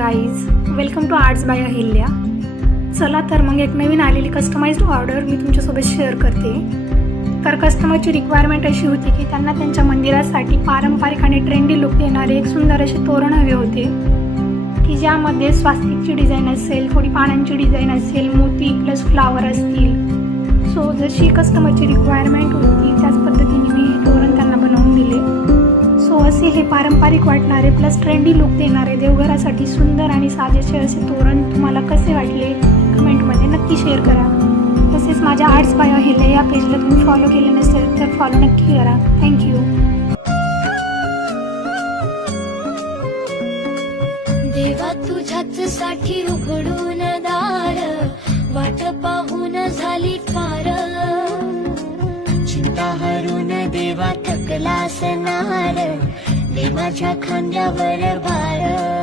Guys, welcome to arts by Ahilya. चला तर मग एक नवीन आलेली कस्टमाइज्ड ऑर्डर मी तुमच्यासोबत शेअर करते. तर कस्टमरची रिक्वायरमेंट अशी होती की त्यांना त्यांच्या मंदिरासाठी पारंपरिक आणि ट्रेंडी लुक देणारे एक सुंदर असे तोरण हवे होते की ज्यामध्ये स्वास्तिकची डिझाईन असेल, थोडी पानांची डिझाईन असेल, मोती प्लस फ्लावर असतील. सो जशी कस्टमरची रिक्वायरमेंट होती त्याच पद्धतीने मी हे तोरण त्यांना बनवून दिले. सो असे हे पारंपरिक वाटणारे प्लस ट्रेंडी लुक देणारे देवघरासाठी सुंदर आणि साजेसे असे तोरण तुम्हाला कसे वाटले कमेंटमध्ये नक्की शेअर करा. तसेच माझ्या आर्ट्स बाय अहिल्या या पेजला तुम्ही फॉलो केले नसेल तर फॉलो नक्की करा. थँक्यू. देवा तुझ्याच साठी उघडून दार, वाट पाहून झाली पार. चिंता हरून देवा थकला असणार, दे माझ्या खांद्यावर भार.